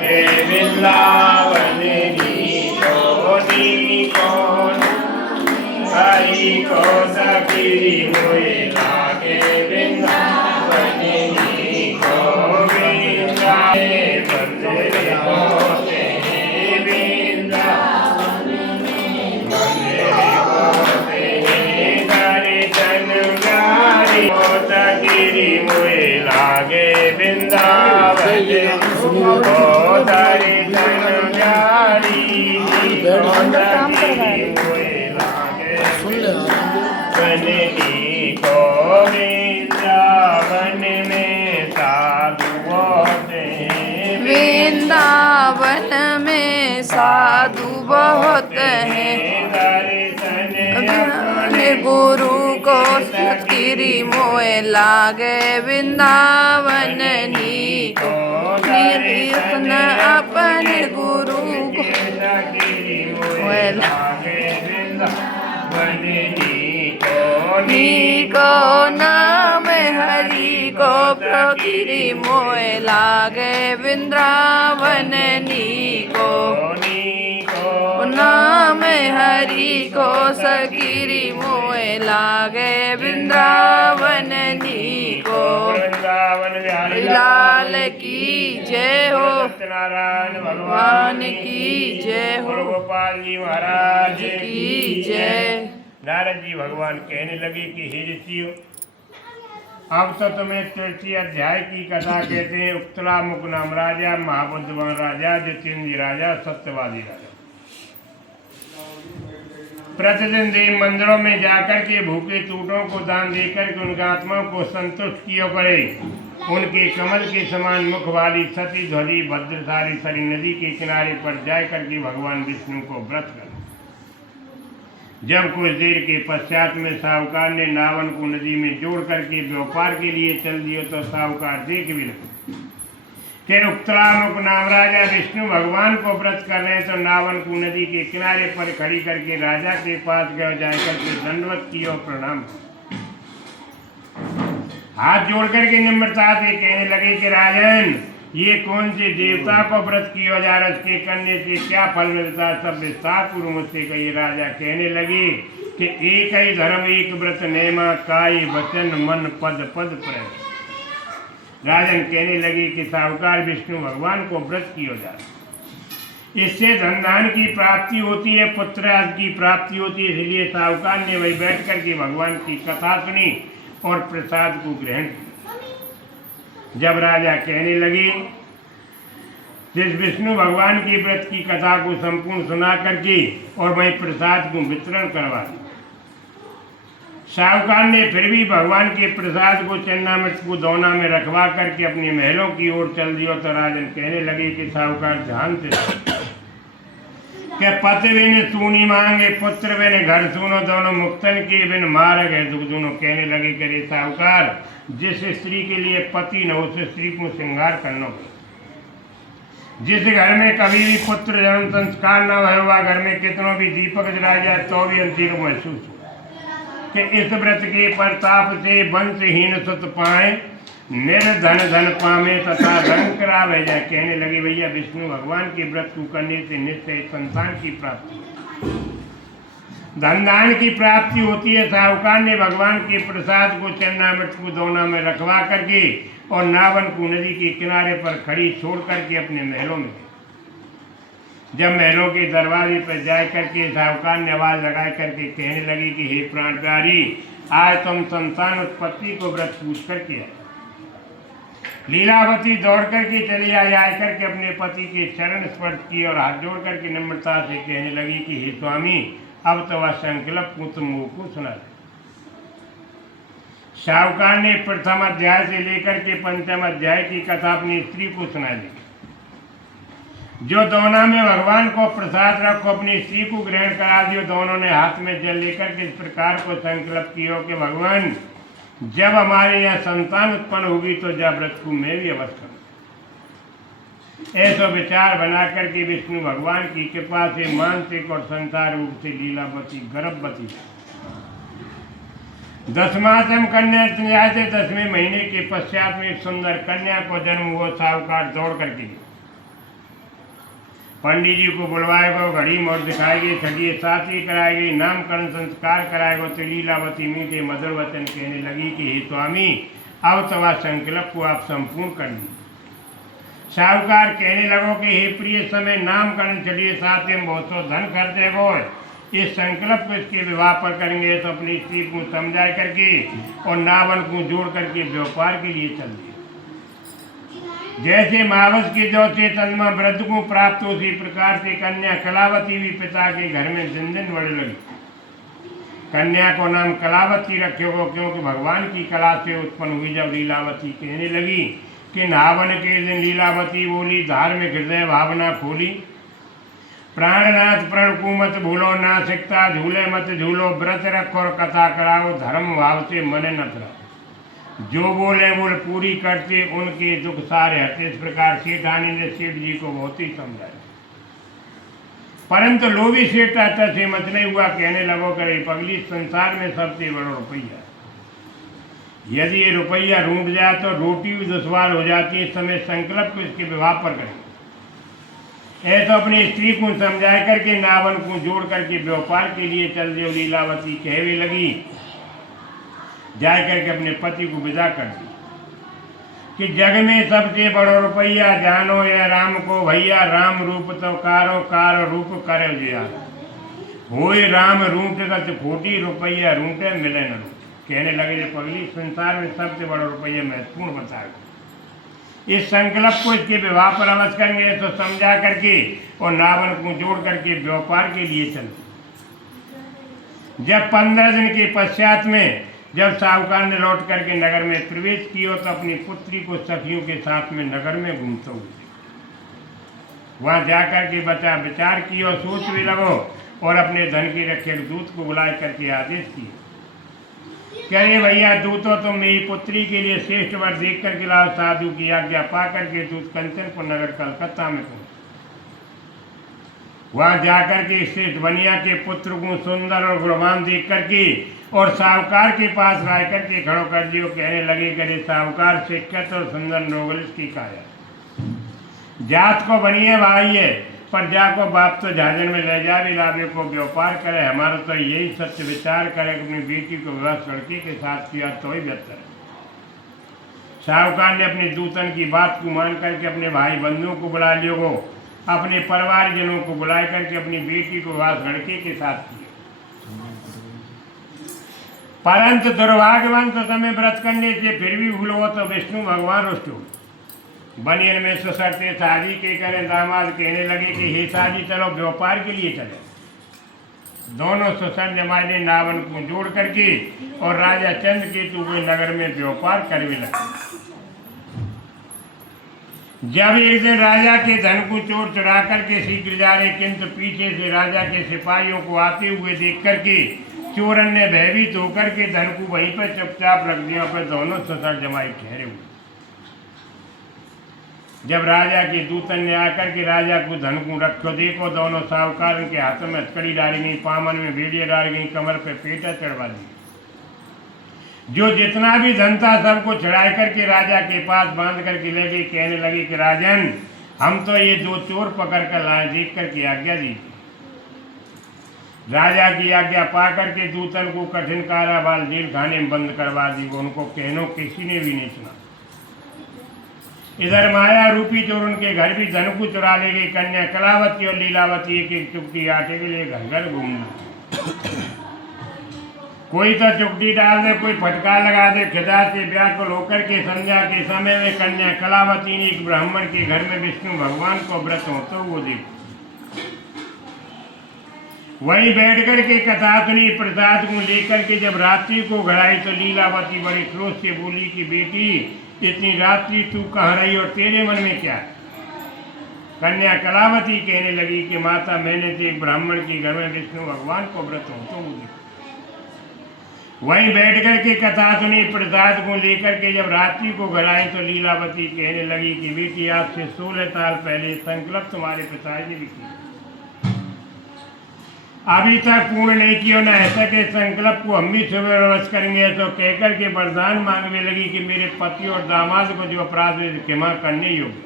हे वृंदावन नी कौन हरि को सखी मोए लागे वृंदावन नी को वृंदाए बंदे होते वृंदावन बंदे होते दर्शन गारी को सखी मोए लागे वृंदावन को दर्शन गारी बननी को वृंदावन में साधु होते वृंदावन में साधु बहुत हैं गुरु को सतगिरी मोए लागे वृंदावन नी को कीर्तन अपने गुरु को मोए लागे नी को नाम हरि को प्रकृति मोए लागे वृंदावन नी को नाम हरि को सगिरी मोए लागे वृंदावन नी को लाल की जय हो नारायण भगवान की जय हो गोपाल जी महाराज की जय। नारद जी भगवान कहने लगे कि हे ऋषियों, अब तो तुम्हें तृतीय अध्याय की कथा कहते हैं। उत्तरामुख नाम राजा, महाबुद्धवान राजा, जितेंद्र राजा, सत्यवादी राजा प्रतिदिन देव मंदिरों में जाकर के भूखे टूटों को दान देकर के उनकी आत्माओं को संतुष्ट किया करे। उनके कमल के समान मुख वाली सती ध्वनि भद्रधारी सरी नदी के किनारे पर जाकर के भगवान विष्णु को व्रत कर। जब कुछ देर के पश्चात में साहूकार ने नावन को नदी में जोड़ करके व्यापार के लिए चल दिया तो साहूकार देख भी लगे कि उत्तरामुख नाम राजा विष्णु भगवान को व्रत कर रहे हैं। तो नावन को नदी के किनारे पर खड़ी करके राजा के पास गए, जाकर के दंडवत की और प्रणाम हाथ जोड़ करके निम्रता से कहने लगे कि राजन, ये कौन से देवता को व्रत किया जा रहा, इसके करने से क्या फल मिलता है, सब विस्तार पूर्व मुझसे कही। राजा कहने लगे कि एक ही धर्म एक व्रत नेमा, काय वचन मन पद पद प्रय। राजन कहने लगे कि साहूकार विष्णु भगवान को व्रत किया जा रहा, इससे धन धान की प्राप्ति होती है, पुत्र आदि की प्राप्ति होती है। इसलिए साहूकार ने वही बैठ करके भगवान की कथा सुनी और प्रसाद को ग्रहण किया। जब राजा कहने लगे, जिस विष्णु भगवान की व्रत की कथा को संपूर्ण सुना करके और वही प्रसाद को वितरण करवा दिया। साहूकार ने फिर भी भगवान के प्रसाद को चन्नामृत को दोना में रखवा करके अपने महलों की ओर चल दिया। तो राजन कहने लगे कि साहूकार ध्यान से कि पति बिन सूनी मांगे, पुत्र बिन घर सुनो, दोनों मुक्तन के बिन मार्ग है दुख। दोनों कहने लगे कि रे साहूकार, जिस स्त्री के लिए पति न हो उस स्त्री को श्रृंगार करना हो। जिस घर में कभी भी पुत्र जन्म संस्कार न हुआ, घर में कितनों भी दीपक जलाया जाए तो भी अंतिम महसूस हो कि इस व्रत के प्रताप से वंशहीन सुत पाए, निर्धन धन पावे तथा धन करावे जाए। कहने लगे भैया, विष्णु भगवान के व्रत को करने से निश्चय संतान की प्राप्ति, धन दान की प्राप्ति होती है। साहूकार ने भगवान के प्रसाद को चन्नामृत को दोना में रखवा करके और नावन को नदी के किनारे पर खड़ी छोड़ करके अपने महलों में। जब महलों के दरवाजे पर जा करके साहूकार ने आवाज लगा करके कहने लगी कि हे प्राण प्यारी, आज तुम संतान उत्पत्ति को व्रत पूछ करके आए। लीलावती दौड़ करके चली आई, आए करके अपने पति के चरण स्पर्श किए और हाथ जोड़ करके निम्रता से कहने लगी कि हे स्वामी, अब तो वह संकल्प को तुम मुँह को सुना दे। साहूकार ने प्रथम अध्याय से लेकर के पंचम अध्याय की कथा अपनी स्त्री को सुना दी। जो दोनों में भगवान को प्रसाद रखो, अपनी स्त्री को ग्रहण करा दियो। दोनों ने हाथ में जल लेकर के इस प्रकार को संकल्प किया कि भगवान, जब हमारे यहाँ संतान उत्पन्न होगी तो जब व्रत को मैं भी अवश्य करूँ। ऐसा विचार बना करके विष्णु भगवान की कृपा से मानसिक और संसार रूप से लीलावती गर्भवती, दसमातम कन्या थे। 10वें महीने के पश्चात में एक सुंदर कन्या को जन्म हुआ। साहूकार दौड़ करके पंडित जी को बुलवाएगा, घड़ी मोड़ दिखाएगी, छठी शादी कराएगी, नामकरण संस्कार कराएगा। तो लीलावती मीठे मधुर वचन कहने लगी कि हे स्वामी, अब तवा संकल्प को आप संपूर्ण कर लीजिए। साहूकार कहने लगो कि हे प्रिय समय, नामकरण छठी शादी में बहुत तो धन खर्चे हो, इस संकल्प को इसके विवाह पर करेंगे तो अपनी स्त्री को समझा करके और नावन को जोड़ करके व्यापार के लिए चल दिए। जैसे मावस के जो से तन्मा वृद्ध को प्राप्त उसी प्रकार से कन्या कलावती भी पिता के घर में दिन दिन बढ़ लगी। कन्या को नाम कलावती रखेगो, क्योंकि भगवान की कला से उत्पन्न हुई। जब लीलावती कहने लगी कि नावन के दिन लीलावती बोली, धार्मिक हृदय भावना खोली, प्राणनाथ प्रण को मत भूलो, ना सिकता झूले मत झूलो, व्रत रखो और कथा कराओ, धर्म भाव से मन न रहो, जो बोले बोल पूरी करते, उनके दुख सारे हटे। इस प्रकार सेठानी ने सेठ जी को बहुत ही समझाया, परंतु लोभी सेठ से मत नहीं हुआ। कहने लगो करे पगली, संसार में सबसे बड़ा रुपया, यदि ये रुपया रूठ जाए तो रोटी भी दुश्वार हो जाती है। इस समय संकल्प को इसके विवाह पर करें। ऐसा अपनी स्त्री को समझा करके नावन को जोड़ करके व्यापार के लिए चल दियो। लीलावती कहने लगी, जा करके अपने पति को विदा कर दी कि जग में सबसे बड़ो रुपया जानो या राम को भैया, राम रूप तो कारो, कार रूप करे जिया, होए राम रूठ रत खोटी, रुपया रूठे मिले न रूठ। कहने लगे पगली, संसार में सबसे बड़ा रुपया महत्वपूर्ण बताएगा, इस संकल्प को इसके विवाह पर अवश्य करेंगे तो समझा करके और नावन को जोड़ करके व्यापार के लिए चलते। जब 15 दिन के पश्चात में जब साहूकार ने लौट करके नगर में प्रवेश किया तो अपनी पुत्री को सखियों के साथ में नगर में घूमते हुए वहां जाकर के बचा विचार किया और सोच भी लगो और अपने धन के रखे दूत को बुला करके आदेश किया, कहे भैया दूतो तुम मेरी पुत्री के लिए श्रेष्ठ वर देख करके लाओ। साधु की आज्ञा पा करके दूत कंचनपुर नगर कलकत्ता में पहुंचे। वहां जाकर के श्रेष्ठ बनिया के पुत्र को सुंदर और गुणवान देख करके और साहूकार के पास ला करके खड़ो कर दियो। कहने लगे करे साहूकार, शिक्षित और सुंदर नोबलिस की काया, जात को बनिए भाई है, पर जा को बाप तो झाजन में ले जा भी लावे को व्यापार करे। हमारा तो यही सत्य विचार करे अपनी बेटी को विवाह लड़के के साथ किया तो ही बेहतर है। साहूकार ने अपने दूतन की बात को मान करके अपने भाई बंधुओं को बुला लियो गो, अपने परिवारजनों को बुला करके अपनी बेटी को विवाह लड़के के साथ किया। परंतु दुर्भाग्यवान तो समय व्रत करने से फिर भी भूल हो तो विष्णु भगवान रुष्ट हो। बनियन में सुसरते शादी के करें दामाद कहने लगे कि हे शादी चलो व्यापार के लिए चले। दोनों सुसर जमाई ने नावन को जोड़ करके और राजा चंद्रकेतु को नगर में व्यापार करने लगे। जब एक दिन राजा के धन को चोर चुरा करके शीघ्र जा रहे, किंतु पीछे से राजा के सिपाहियों को आते हुए देख करके चोरन ने भयभीत होकर के धन को वहीं पर चुपचाप रख दिया। पर दोनों ससुर जमाई ठहरे हुए। जब राजा के दूतन ने आकर के राजा को धन को रखो, देखो दोनों साहूकार के हाथों में हथकड़ी डाली गई, पामन में बेड़ियां डाली गई, कमर पे पेटा चढ़वा दी। जो जितना भी धन था सबको चढ़ा करके राजा के पास बांध करके ले गई। कहने लगी कि राजन, हम तो ये दो चोर पकड़ कर लाए, देख करके आज्ञा दी। राजा की आज्ञा पा करके दूतन को कठिन कारावास जेल खाने में बंद करवा दी। उनको कहनो किसी ने भी नहीं सुना। इधर माया रूपी चोर उनके घर भी धन को चुरा ले गई। कन्या कलावती और लीलावती एक एक चुपटी आटे के लिए घर घर घूमना। कोई तो चुपटी डाल दे, कोई फटका लगा दे। खिदा से व्याकुल होकर के संध्या के समय में कन्या कलावती ने एक ब्राह्मण के घर में विष्णु भगवान को व्रत होते वो देखा। वहीं बैठ कर के कथा सुनी। प्रसाद को लेकर के जब रात्रि को घड़ाई तो लीलावती बड़े क्रोध से बोली कि बेटी, इतनी रात्रि तू कहाँ रही और तेरे मन में क्या? कन्या कलावती कहने लगी कि माता, मैंने तो एक ब्राह्मण के घर में विष्णु भगवान को व्रत होते हुए देखा। वहीं बैठ कर के कथा सुनी। प्रसाद को लेकर के जब रात्रि को घड़ाई तो लीलावती कहने लगी कि बेटी, आज से 16 साल पहले संकल्प तुम्हारे पिताजी ने किया, अभी तक पूर्ण नहीं किया। ना ऐसा के संकल्प को हम भी सुव्यवस्थ करेंगे। तो कहकर के वरदान मांगने लगी कि मेरे पति और दामाद को जो अपराध क्षमा करने योग्य।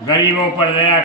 गरीबों पर दया